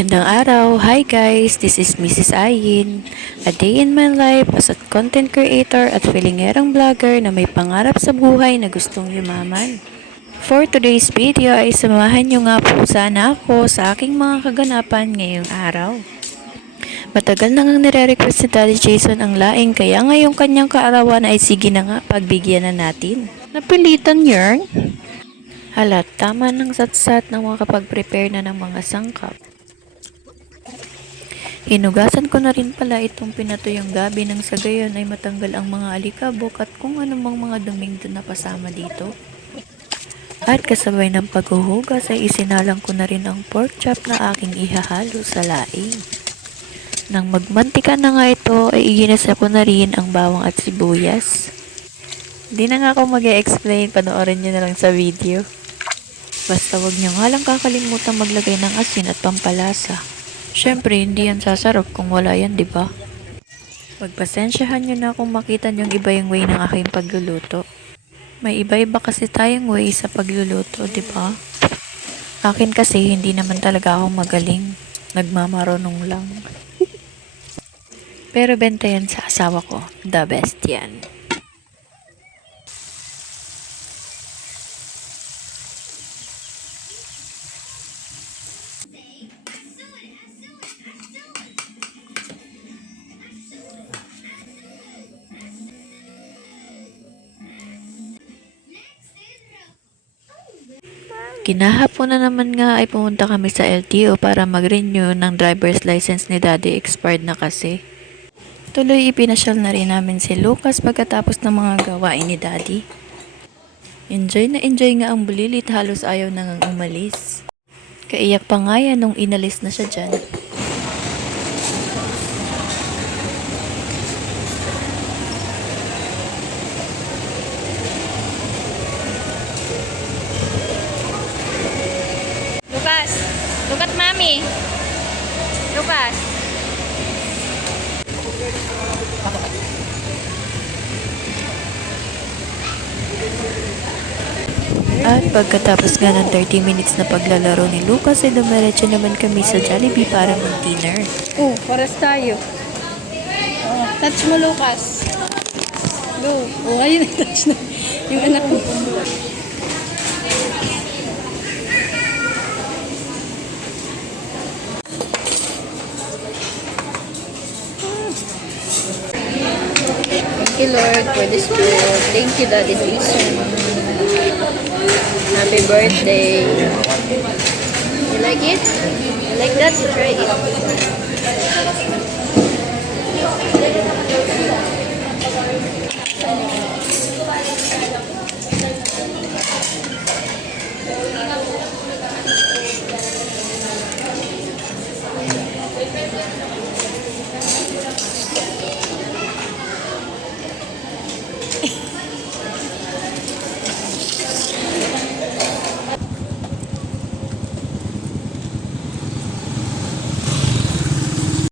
Gandang araw! Hi guys! This is Mrs. Ayin. A day in my life as a content creator at feelingerang vlogger na may pangarap sa buhay na gustong yumaman. For today's video ay samahan nyo nga po sana ako sa aking mga kaganapan ngayong araw. Matagal na ngang nire-request si Daddy Jason ang laing kaya ngayong kanyang kaarawan ay sige na nga pagbigyan na natin. Napilitan yarn? Halat, tama ng satsat na makapag-prepare na ng mga sangkap. Hinugasan ko na rin pala itong pinatuyong gabi nang sa gayon ay matanggal ang mga alikabok at kung anumang mga duming na pasama dito. At kasabay ng paghuhugas ay isinalang ko na rin ang pork chop na aking ihahalo sa laing. Nang magmantika na nga ito ay iginasa ko na rin ang bawang at sibuyas. Di na nga ako mag-e-explain, panoorin nyo na lang sa video. Basta wag nyo nga lang kakalimutan maglagay ng asin at pampalasa. Syempre, hindi yan sasarap kung wala yan, di ba? Pagpasensyahan nyo na kung makita nyo iba yung way ng aking pagluluto. May iba-iba kasi tayong way sa pagluluto, di ba? Akin kasi, hindi naman talaga ako magaling. Nagmamarunong lang. Pero benta yan sa asawa ko. The best yan. Kinahapon na naman nga ay pumunta kami sa LTO para mag-renew ng driver's license ni Daddy, expired na kasi. Tuloy ipinasyal na rin namin si Lucas pagkatapos ng mga gawain ni Daddy. Enjoy na enjoy nga ang bulilit, halos ayaw na ngang umalis. Kaiyak pa nga yan nung inalis na siya dyan. Lucas, look at mommy. Lucas. At pagkatapos nga ng 30 minutes na paglalaro ni Lucas ay dumiretso naman kami sa Jollibee para mag-dinner. Oh, paras tayo. Oh, touch mo, Lucas. Go. Oh, ayun, touch na. Yung anak mo. Thank you, Lord, for this food. Thank you, Daddy Jason. Happy birthday. You like it? You like that? Try it.